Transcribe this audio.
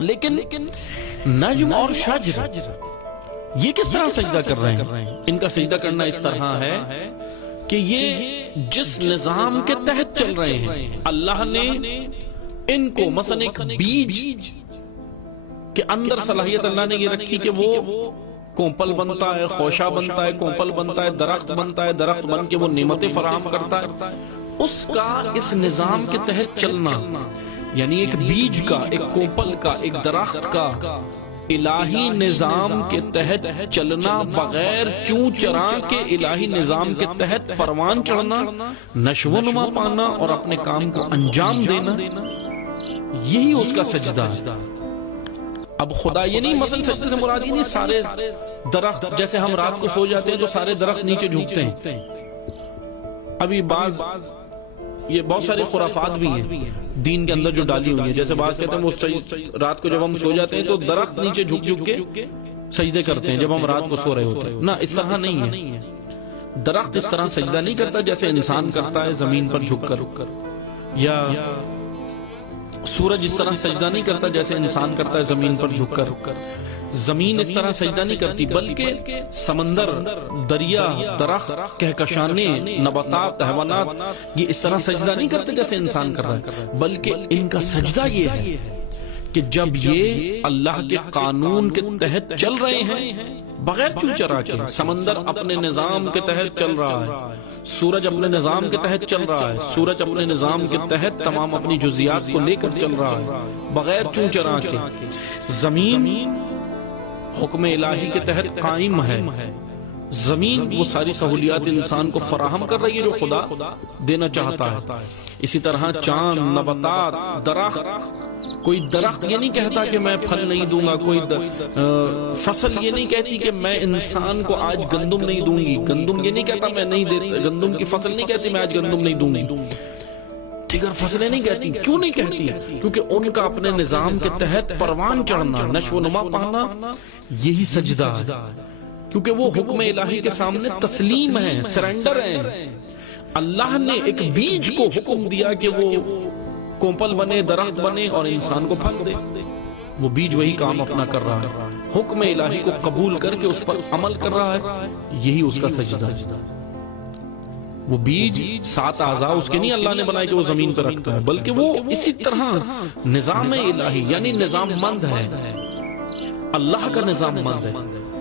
لیکن نجم اور شجر یہ کس طرح سجدہ کر رہے ہیں؟ ان کا سجدہ کرنا اس طرح ہے کہ یہ جس نظام کے تحت چل رہے ہیں اللہ نے ان کو مثلا ایک بیج کے اندر صلاحیت اللہ نے یہ رکھی کہ وہ کومپل بنتا ہے، خوشہ بنتا ہے، کومپل بنتا ہے، درخت بنتا ہے، درخت بن کے وہ نعمتیں فراہم کرتا ہے، اس کا اس نظام کے تحت چلنا، یعنی ایک بیج کا، ایک کومپل کا، ایک درخت کا الہی نظام کے تحت چلنا، بغیر چوں چراں کے الہی نظام کے تحت پروان چڑھنا، نشو و نما پانا اور اپنے کام کو انجام دینا، یہی اس کا سجدہ ہے۔ اب خدا یہ نہیں، مثلا سجدے سے مراد یہ نہیں سارے درخت، جیسے ہم رات کو سو جاتے ہیں تو سارے درخت نیچے جھکتے ہیں۔ ابھی بعض یہ بہت سارے خرافات بھی ہیں دین کے اندر جو ڈالی ہوئی ہیں، جیسے بعض کہتے ہیں وہ رات کو جب ہم سو جاتے ہیں تو درخت نیچے جھک جھک کے سجدے کرتے ہیں جب ہم رات کو سو رہے ہوتے ہیں۔ نہ، اس طرح نہیں ہے، درخت اس طرح سجدہ نہیں کرتا جیسے انسان کرتا ہے زمین پر جھک کر، یا سورج اس طرح سجدہ نہیں کرتا جیسے انسان کرتا ہے زمین پر جھک کر، زمین اس طرح سجدہ نہیں کرتی، بلکہ سمندر، دریا، درخت، کہکشانے، نباتات، حیوانات، یہ اس طرح سجدہ نہیں کرتے جیسے انسان کر رہا ہے، بلکہ ان کا سجدہ یہ ہے کہ جب یہ اللہ کے قانون کے تحت چل رہے ہیں بغیر چوں چرا کے، سمندر اپنے نظام کے تحت چل رہا ہے، سورج اپنے نظام کے تحت چل رہا ہے، سورج اپنے نظام کے تحت تمام اپنی جزیات کو لے کر چل رہا ہے بغیر چوں چرا کے، زمین حکم الہی کے تحت قائم ہے، زمین وہ ساری سہولیات انسان کو فراہم کر رہی ہے جو خدا دینا چاہتا ہے۔ اسی طرح چاند، نباتات، درخت، کوئی درخت یہ نہیں کہتا کہ میں پھل نہیں دوں گا، کوئی فصل یہ نہیں کہتی کہ میں انسان کو آج گندم نہیں دوں گی، گندم یہ نہیں کہتا میں نہیں دیتا، گندم کی فصل نہیں کہتی میں آج گندم نہیں دوں گی، دیگر فصلیں نہیں کہتی۔ کیوں نہیں کہتی؟ کیونکہ ان کا اپنے نظام کے تحت پروان چڑھنا، نشو و نما پانا، یہی سجدہ ہے، کیونکہ وہ حکم الہی کے سامنے تسلیم ہے، سرنڈر ہے۔ اللہ نے ایک بیج کو حکم دیا کہ وہ کومپل بنے، درخت بنے اور انسان کو پھل دے، وہ بیج وہی کام اپنا کر رہا ہے، حکم الہی کو قبول کر کے اس پر عمل کر رہا ہے، یہی اس کا سجدہ ہے۔ وہ بیج 7 اعضاء اس کے نہیں اللہ نے بنائے کہ وہ زمین پر رکھتا ہے، بلکہ وہ اسی طرح نظام الہی، یعنی نظام مند ہے، اللہ کا نظام مند ہے۔